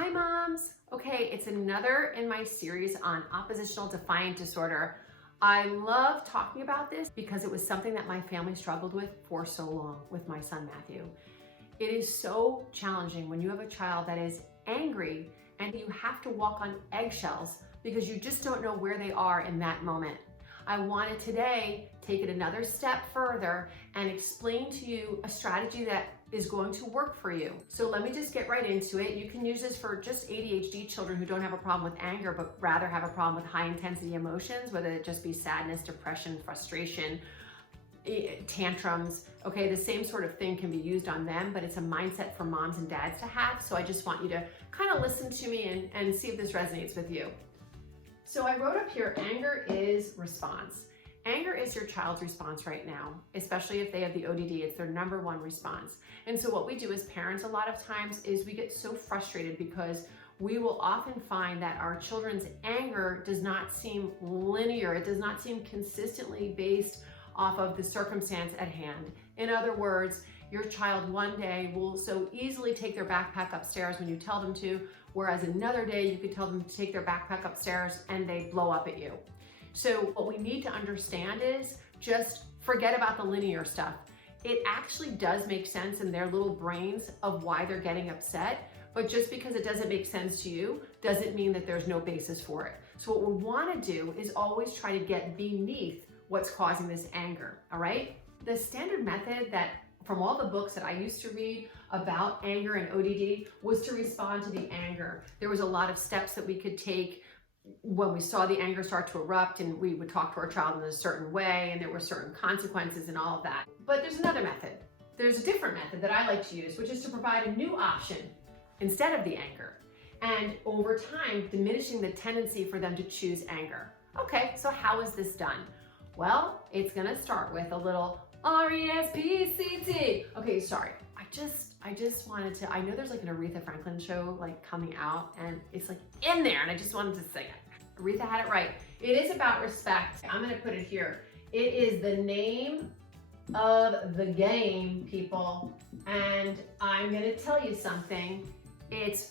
Hi moms! Okay, it's another in my series on oppositional defiant disorder. I love talking about this because it was something that my family struggled with for so long with my son Matthew. It is so challenging when you have a child that is angry and you have to walk on eggshells because you just don't know where they are in that moment. I want to today take it another step further and explain to you a strategy that is going to work for you. So let me just get right into it. You can use this for just ADHD children who don't have a problem with anger, but rather have a problem with high intensity emotions, whether it just be sadness, depression, frustration, tantrums. Okay, the same sort of thing can be used on them, but it's a mindset for moms and dads to have. So I just want you to kind of listen to me and see if this resonates with you. So I wrote up here, anger is response. Anger is your child's response right now, especially if they have the ODD. It's their number one response. And so what we do as parents a lot of times is we get so frustrated because we will often find that our children's anger does not seem linear. It does not seem consistently based off of the circumstance at hand. In other words, your child one day will so easily take their backpack upstairs when you tell them to, whereas another day you could tell them to take their backpack upstairs and they blow up at you. So what we need to understand is just forget about the linear stuff. It actually does make sense in their little brains of why they're getting upset, but just because it doesn't make sense to you doesn't mean that there's no basis for it. So what we want to do is always try to get beneath what's causing this anger, all right? The standard method that from all the books that I used to read about anger and ODD was to respond to the anger. There was a lot of steps that we could take when we saw the anger start to erupt, and we would talk to our child in a certain way, and there were certain consequences and all of that. But there's another method. There's a different method that I like to use, which is to provide a new option instead of the anger. And over time, diminishing the tendency for them to choose anger. Okay, so how is this done? Well, it's gonna start with a little R-E-S-P-C-T. Okay, sorry. I just wanted to, I know there's like an Aretha Franklin show like coming out and it's like in there and I just wanted to sing it. Aretha had it right. It is about respect. I'm gonna put it it's the name of the game, people. And I'm gonna tell you something. It's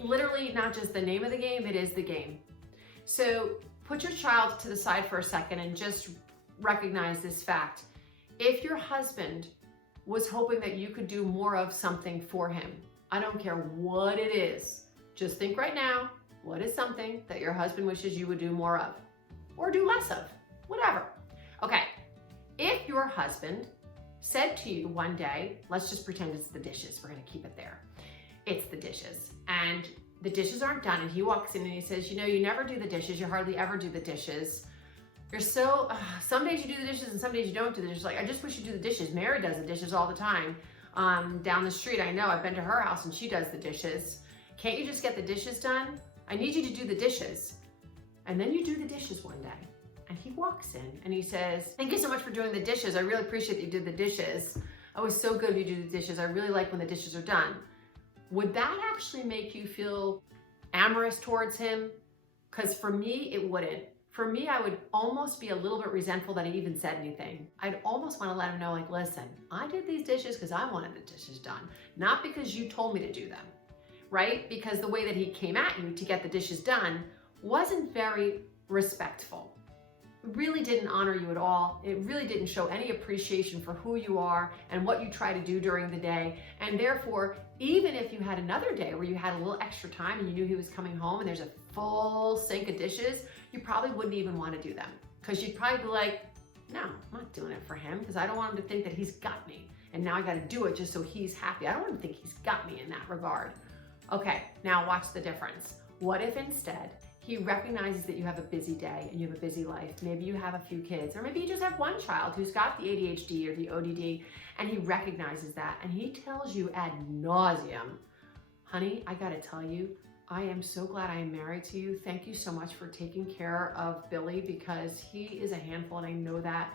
literally not just the name of the game, it is the game. So put your child to the side for a second and just recognize this fact. If your husband was hoping that you could do more of something for him, I don't care what it is, just think right now, what is something that your husband wishes you would do more of or do less of, whatever. Okay, if your husband said to you one day, let's just pretend it's the dishes, we're gonna keep it there. It's the dishes and the dishes aren't done and he walks in and he says, you know, you never do the dishes, you hardly ever do the dishes. You're so, some days you do the dishes and some days you don't do the dishes. Like, I just wish you do the dishes. Mary does the dishes all the time. Down the street, I know, I've been to her house and she does the dishes. Can't you just get the dishes done? I need you to do the dishes. And then you do the dishes one day. And he walks in and he says, thank you so much for doing the dishes. I really appreciate that you did the dishes. Oh, it's so good if you do the dishes. I really like when the dishes are done. Would that actually make you feel amorous towards him? Because for me, it wouldn't. For me, I would almost be a little bit resentful that he even said anything. I'd almost want to let him know, like, listen, I did these dishes because I wanted the dishes done, not because you told me to do them, right? Because the way that he came at you to get the dishes done wasn't very respectful. It really didn't honor you at all. It really didn't show any appreciation for who you are and what you try to do during the day. And therefore, even if you had another day where you had a little extra time and you knew he was coming home and there's a full sink of dishes, you probably wouldn't even want to do them because you'd probably be like, no, I'm not doing it for him because I don't want him to think that he's got me and now I got to do it just so he's happy. I don't want him to think he's got me in that regard. Okay, now watch the difference. What if instead he recognizes that you have a busy day and you have a busy life? Maybe you have a few kids, or maybe you just have one child who's got the ADHD or the ODD, and he recognizes that and he tells you ad nauseum, honey, I gotta tell you, I am so glad I am married to you. Thank you so much for taking care of Billy because he is a handful and I know that.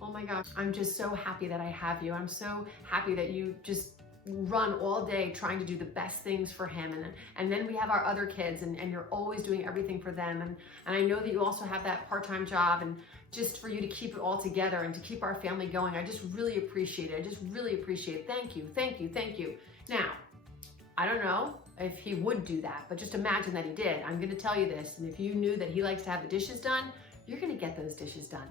Oh my gosh, I'm just so happy that I have you. I'm so happy that you just run all day trying to do the best things for him, and then we have our other kids and you're always doing everything for them, and I know that you also have that part-time job, and just for you to keep it all together and to keep our family going, I just really appreciate it. I just really appreciate it. Thank you, thank you, thank you. Now, I don't know if he would do that, but just imagine that he did. I'm gonna tell you this, and if you knew that he likes to have the dishes done, you're gonna get those dishes done.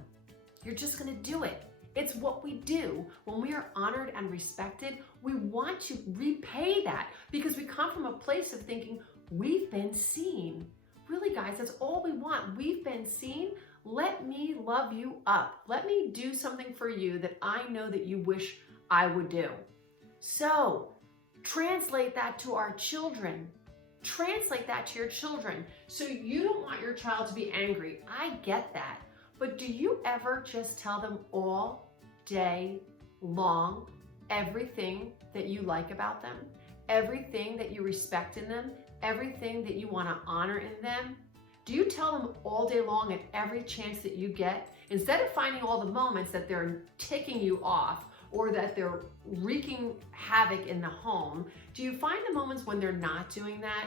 You're just gonna do it. It's what we do. When we are honored and respected, we want to repay that because we come from a place of thinking, we've been seen. Really, guys, that's all we want. We've been seen. Let me love you up. Let me do something for you that I know that you wish I would do. So, translate that to our children. Translate that to your children. So you don't want your child to be angry. I get that. But do you ever just tell them all day long everything that you like about them, everything that you respect in them, everything that you want to honor in them? Do you tell them all day long at every chance that you get? Instead of finding all the moments that they're ticking you off or that they're wreaking havoc in the home, do you find the moments when they're not doing that?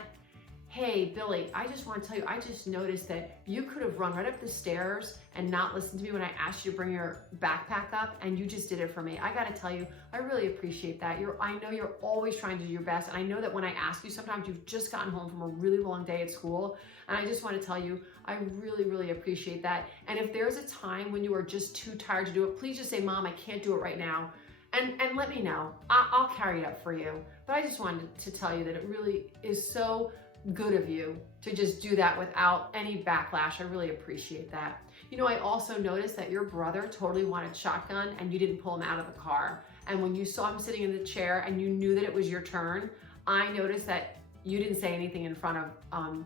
Hey, Billy, I just want to tell you, I just noticed that you could have run right up the stairs and not listened to me when I asked you to bring your backpack up, and you just did it for me. I got to tell you, I really appreciate that. I know you're always trying to do your best, and I know that when I ask you, sometimes you've just gotten home from a really long day at school, and I just want to tell you, I really, really appreciate that. And if there's a time when you are just too tired to do it, please just say, Mom, I can't do it right now. And let me know. I'll carry it up for you. But I just wanted to tell you that it really is so good of you to just do that without any backlash. I really appreciate that. You know, I also noticed that your brother totally wanted shotgun and you didn't pull him out of the car. And when you saw him sitting in the chair and you knew that it was your turn, I noticed that you didn't say anything in front of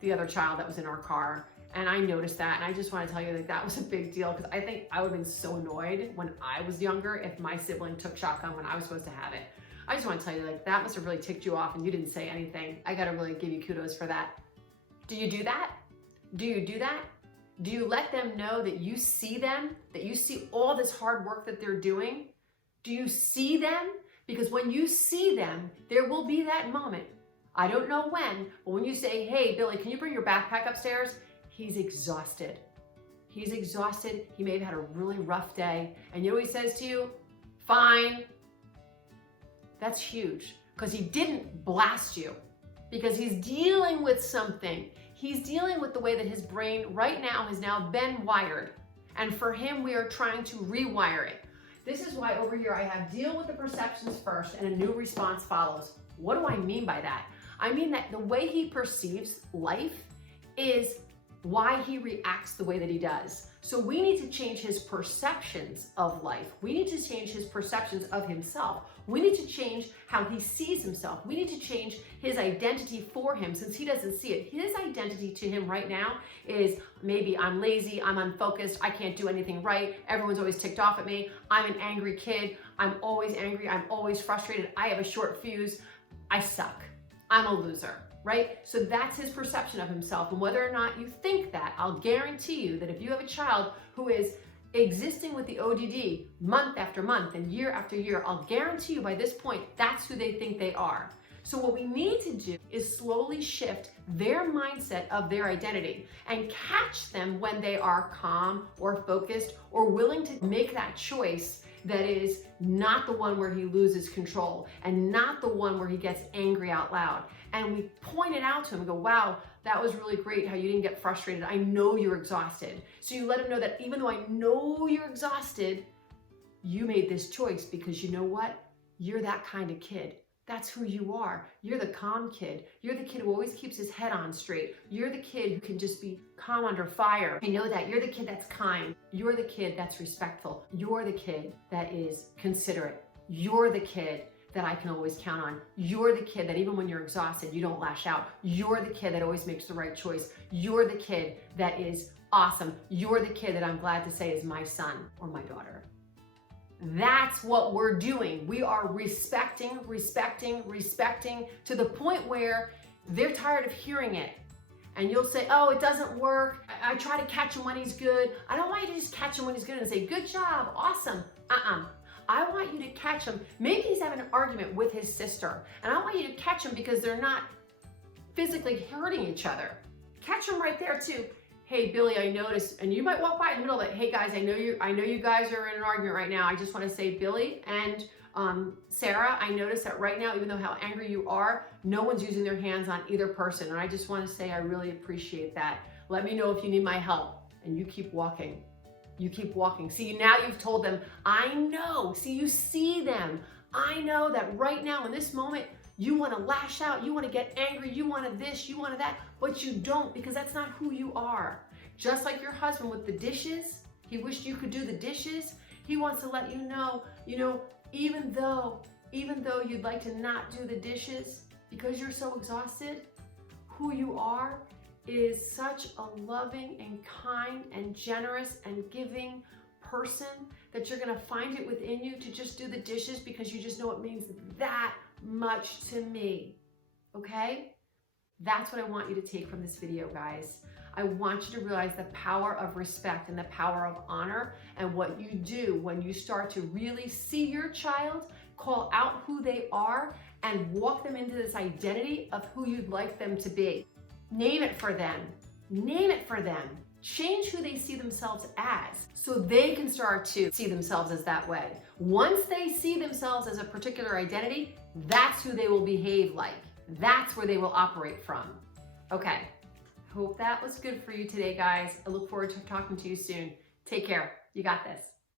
the other child that was in our car. And I noticed that, and I just want to tell you that that was a big deal because I think I would have been so annoyed when I was younger if my sibling took shotgun when I was supposed to have it. I just want to tell you, like, that must have really ticked you off and you didn't say anything. I got to really give you kudos for that. Do you do that? Do you do that? Do you let them know that you see them, that you see all this hard work that they're doing? Do you see them? Because when you see them, there will be that moment. I don't know when, but when you say, hey, Billy, can you bring your backpack upstairs? He's exhausted. He's exhausted. He may have had a really rough day. And you know what he says to you? Fine. That's huge because he didn't blast you because he's dealing with something. He's dealing with the way that his brain right now has now been wired. And for him, we are trying to rewire it. This is why over here I have deal with the perceptions first and a new response follows. What do I mean by that? I mean that the way he perceives life is why he reacts the way that he does. So we need to change his perceptions of life. We need to change his perceptions of himself. We need to change how he sees himself. We need to change his identity for him since he doesn't see it. His identity to him right now is maybe I'm lazy, I'm unfocused, I can't do anything right, everyone's always ticked off at me, I'm an angry kid, I'm always angry, I'm always frustrated, I have a short fuse, I suck, I'm a loser. Right? So that's his perception of himself. And whether or not you think that, I'll guarantee you that if you have a child who is existing with the ODD month after month and year after year, I'll guarantee you by this point, that's who they think they are. So what we need to do is slowly shift their mindset of their identity and catch them when they are calm or focused or willing to make that choice that is not the one where he loses control and not the one where he gets angry out loud. And we point it out to him and go, wow, that was really great how you didn't get frustrated. I know you're exhausted. So you let him know that even though I know you're exhausted, you made this choice because you know what? You're that kind of kid. That's who you are. You're the calm kid. You're the kid who always keeps his head on straight. You're the kid who can just be calm under fire. I know that. You're the kid that's kind. You're the kid that's respectful. You're the kid that is considerate. You're the kid that I can always count on. You're the kid that even when you're exhausted, you don't lash out. You're the kid that always makes the right choice. You're the kid that is awesome. You're the kid that I'm glad to say is my son or my daughter. That's what we're doing. We are respecting to the point where they're tired of hearing it. And you'll say, oh, it doesn't work. I try to catch him when he's good. I don't want you to just catch him when he's good and say, good job, awesome. I want you to catch him. Maybe he's having an argument with his sister. And I want you to catch him because they're not physically hurting each other. Catch him right there too. Hey, Billy, I noticed, and you might walk by in the middle of it. Hey guys, I know you guys are in an argument right now. I just want to say, Billy and Sarah, I noticed that right now, even though how angry you are, no one's using their hands on either person. And I just want to say I really appreciate that. Let me know if you need my help. And you keep walking. You keep walking. See, now you've told them, I know. See, you see them. I know that right now in this moment, you want to lash out, you want to get angry, you want this, you want that, but you don't, because that's not who you are. Just like your husband with the dishes, he wished you could do the dishes. He wants to let you know, even though you'd like to not do the dishes because you're so exhausted, who you are is such a loving and kind and generous and giving person that you're going to find it within you to just do the dishes because you just know it means that much to me. Okay? That's what I want you to take from this video, guys. I want you to realize the power of respect and the power of honor, and what you do when you start to really see your child, call out who they are, and walk them into this identity of who you'd like them to be. Name it for them. Name it for them. Change who they see themselves as so they can start to see themselves as that way. Once they see themselves as a particular identity, that's who they will behave like. That's where they will operate from. Okay. Hope that was good for you today, guys. I look forward to talking to you soon. Take care. You got this.